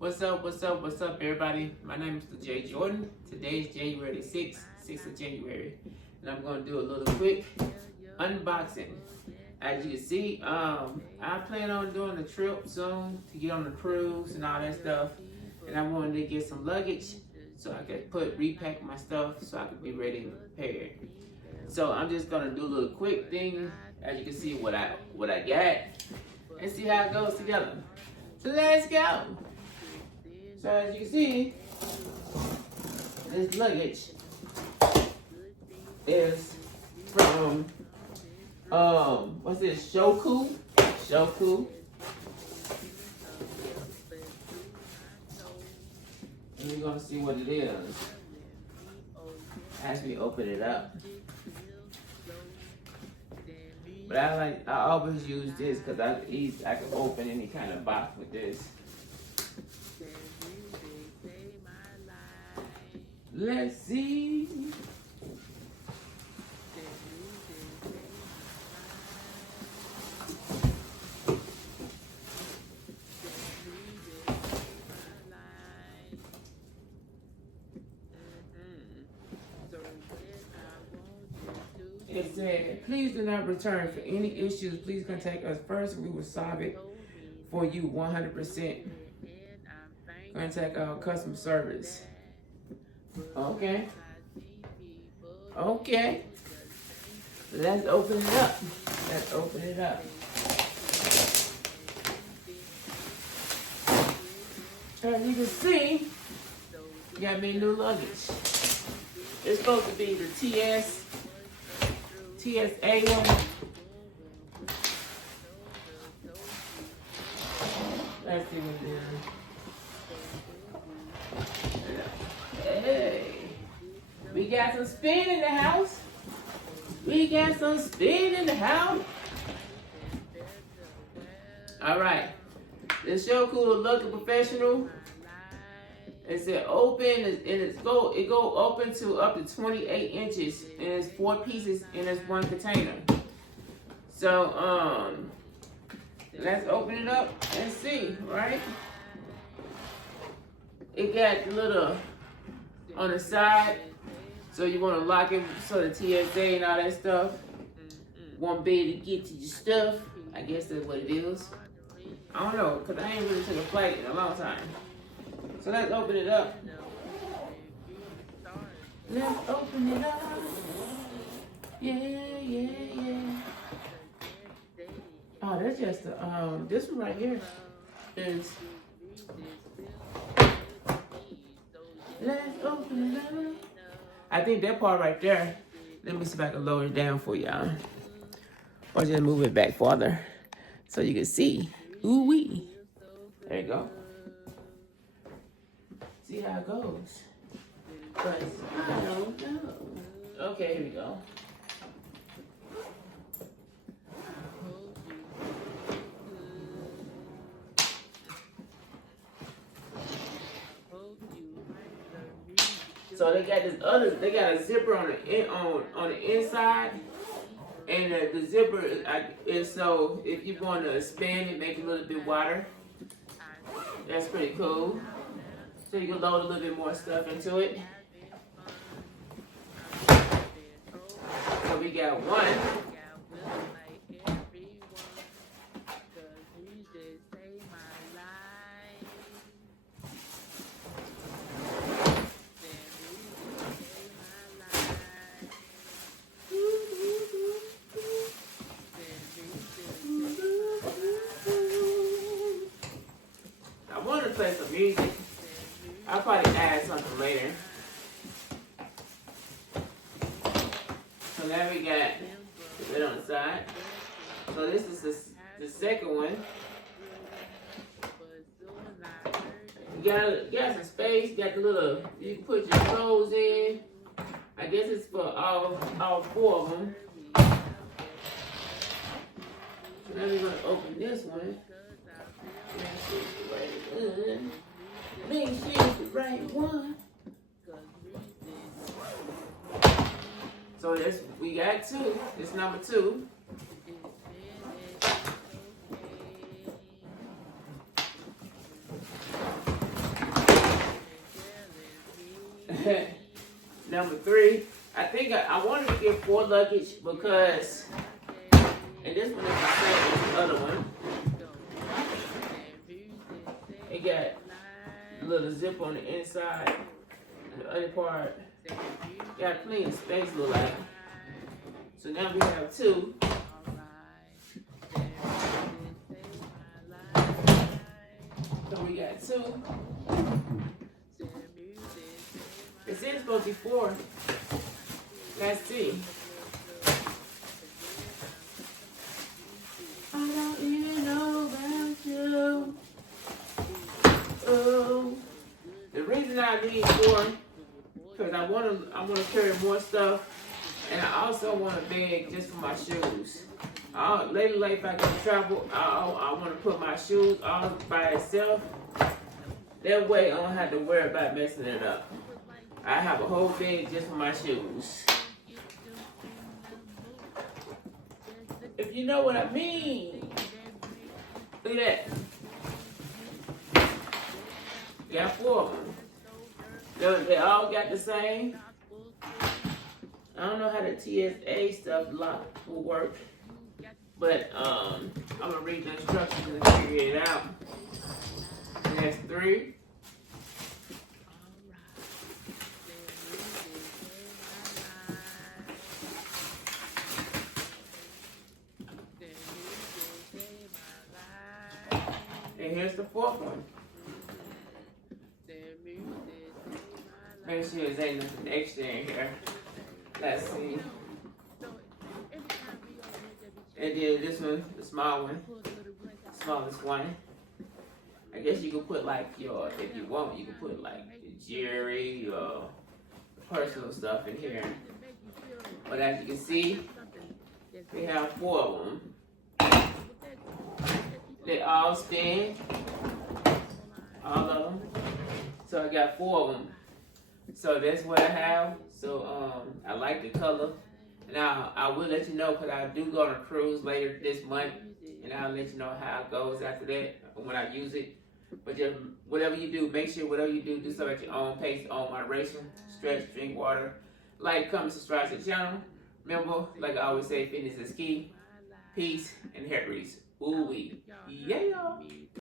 What's up, everybody? My name is TheJ Jordan. Today is January 6th of January. And I'm going to do a little quick unboxing. As you can see, I plan on doing a trip soon to get on the cruise and all that stuff. And I wanted to get some luggage so I could repack my stuff so I could be ready and prepared. So I'm just going to do a little quick thing, as you can see what I got, and see how it goes together. So let's go. So as you can see, this luggage is from what's this? SHOWKOO. And we're gonna see what it is as we open it up. But I always use this because I can open any kind of box with this. Let's see. It said, please do not return for any issues. Please contact us first. We will solve it for you 100%. Contact our customer service. Okay. Let's open it up. As you can see, got me new luggage. It's supposed to be the TSA one. Let's see what it is. Hey, we got some spin in the house. All right, the SHOWKOO looking professional. It said open, and it go open to up to 28 inches, and it's 4 pieces in this one container. So let's open it up and see, right? It got the little on the side, so you want to lock it so the TSA and all that stuff won't be able to get to your stuff. I guess that's what it is. I don't know, because I ain't really took a flight in a long time. So let's open it up. Yeah. Oh, that's just the, this one right here is, let's open it up. I think that part right there, let me see if I can lower it down for y'all. Or just move it back farther so you can see. Ooh-wee. There you go. See how it goes. But I don't know. Okay, here we go. So they got they got a zipper on the inside, and the zipper is so if you want to expand it, make it a little bit wider. That's pretty cool. So you can load a little bit more stuff into it. So we got one. I want to play some music. I'll probably add something later. So now we got it on the side. So this is the second one. You got some space. Got the little, you can put your clothes in. I guess it's for all 4 of them. So now we're gonna open this one. Make sure it's the right one. So we got 2. This number 2. Number 3, I think I wanted to get 4 luggage because, and this one is the same as the other one. It got a little zip on the inside. The other part got plenty of space, look like. So now we have 2. So we got 2. It said it's supposed to be 4. Let's see. I don't even know about you. Oh, the reason I need 4 because I want to carry more stuff, and I also want a bag just for my shoes. Later, if I go travel, I want to put my shoes all by itself. That way, I don't have to worry about messing it up. I have a whole bag just for my shoes. If you know what I mean. Look at that. Got 4 of them. They all got the same. I don't know how the TSA stuff will work, but I'm gonna read the instructions and figure it out. And that's 3. And here's the 4th one. Make sure there's ain't nothing extra in here. Let's see. And then this one, the small one, smallest one. I guess you could put like your, if you want, you could put like jewelry or personal stuff in here. But as you can see, we have 4 of them. They all stand, all of them. So I got 4 of them. So that's what I have. So I like the color. And I will let you know because I do go on a cruise later this month. And I'll let you know how it goes after that when I use it. But just whatever you do, make sure whatever you do so at your own pace, own moderation. Stretch, drink water. Like, comment, subscribe to the channel. Remember, like I always say, fitness is key. Peace and hair grease. Ooh-wee. Yeah, y'all.